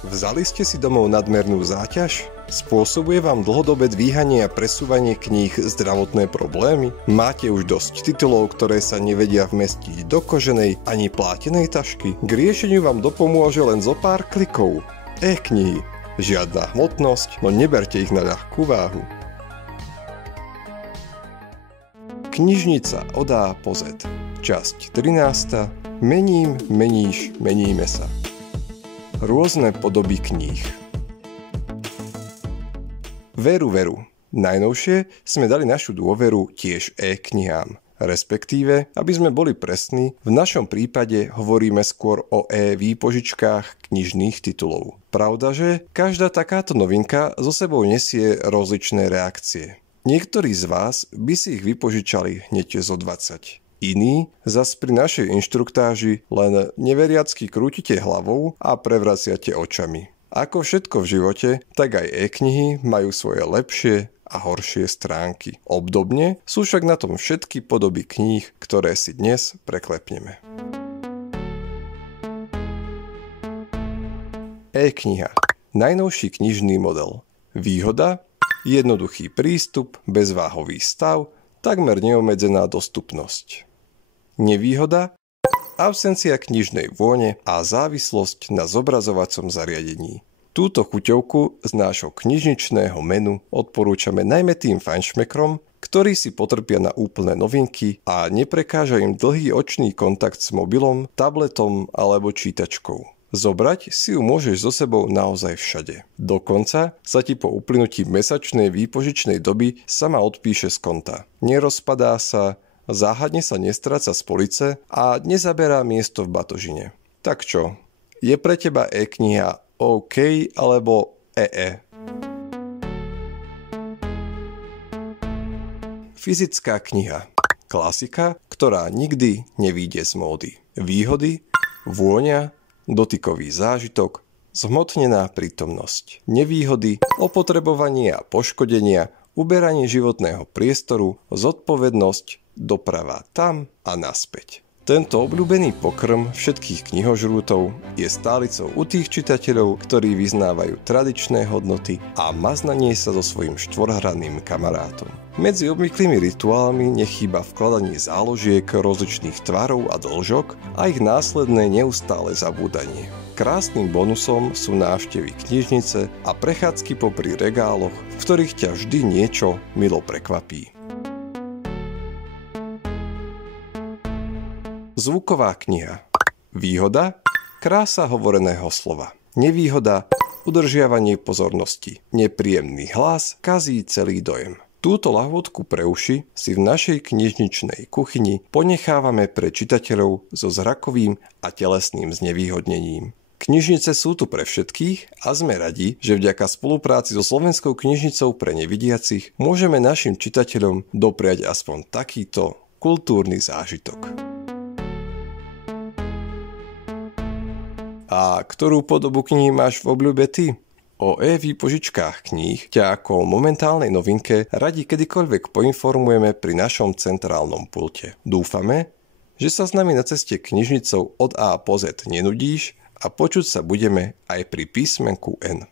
Vzali ste si domov nadmernú záťaž? Spôsobuje vám dlhodobé dvíhanie a presúvanie kníh zdravotné problémy? Máte už dosť titulov, ktoré sa nevedia vmestiť do koženej ani plátenej tašky? K riešeniu vám dopomôže len zo pár klikov. E-knihy. Žiadna hmotnosť, no neberte ich na ľahkú váhu. Knižnica od A po Z. Časť 13. Mením, meníš, meníme sa. Rôzne podoby kníh. Veru. Najnovšie sme dali našu dôveru tiež e-knihám. Respektíve, aby sme boli presní, v našom prípade hovoríme skôr o e-výpožičkách knižných titulov. Pravdaže, každá takáto novinka so sebou nesie rozličné reakcie. Niektorí z vás by si ich vypožičali hneď zo 20. Iní zas pri našej inštruktáži len neveriacky krútite hlavou a prevraciate očami. Ako všetko v živote, tak aj e-knihy majú svoje lepšie a horšie stránky. Obdobne sú však na tom všetky podoby kníh, ktoré si dnes preklepneme. E-kniha. Najnovší knižný model. Výhoda? Jednoduchý prístup, bezváhový stav, takmer neobmedzená dostupnosť. Nevýhoda? Absencia knižnej vône a závislosť na zobrazovacom zariadení. Túto chuťovku z nášho knižničného menu odporúčame najmä tým fajnšmekrom, ktorí si potrpia na úplné novinky a neprekáža im dlhý očný kontakt s mobilom, tabletom alebo čítačkou. Zobrať si ju môžeš so sebou naozaj všade. Dokonca sa ti po uplynutí mesačnej výpožičnej doby sama odpíše z konta. Nerozpadá sa, záhadne sa nestráca z police a nezaberá miesto v batožine. Tak čo? Je pre teba e-kniha OK alebo EE? Fyzická kniha. Klasika, ktorá nikdy nevyjde z módy. Výhody? Vôňa, dotykový zážitok, zhmotnená prítomnosť. Nevýhody? Opotrebovanie a poškodenia, uberanie životného priestoru, zodpovednosť, doprava tam a naspäť. Tento obľúbený pokrm všetkých knihožrútov je stálicou u tých čitateľov, ktorí vyznávajú tradičné hodnoty a maznanie sa so svojím štvorhranným kamarátom. Medzi obvyklými rituálmi nechýba vkladanie záložiek rozličných tvarov a dĺžok a ich následné neustále zabúdanie. Krásnym bonusom sú návštevy knižnice a prechádzky popri regáloch, v ktorých ťa vždy niečo milo prekvapí. Zvuková kniha. Výhoda? Krása hovoreného slova. Nevýhoda? Udržiavanie pozornosti. Nepríjemný hlas kazí celý dojem. Túto lahôdku pre uši si v našej knižničnej kuchyni ponechávame pre čitateľov so zrakovým a telesným znevýhodnením. Knižnice sú tu pre všetkých a sme radi, že vďaka spolupráci so Slovenskou knižnicou pre nevidiacich môžeme našim čitateľom dopriať aspoň takýto kultúrny zážitok. A ktorú podobu kníh máš v obľúbe ty? O e-výpožičkách kníh ťa ako o momentálnej novinke radi kedykoľvek poinformujeme pri našom centrálnom pulte. Dúfame, že sa s nami na ceste knižnicou od A po Z nenudíš a počuť sa budeme aj pri písmenku N.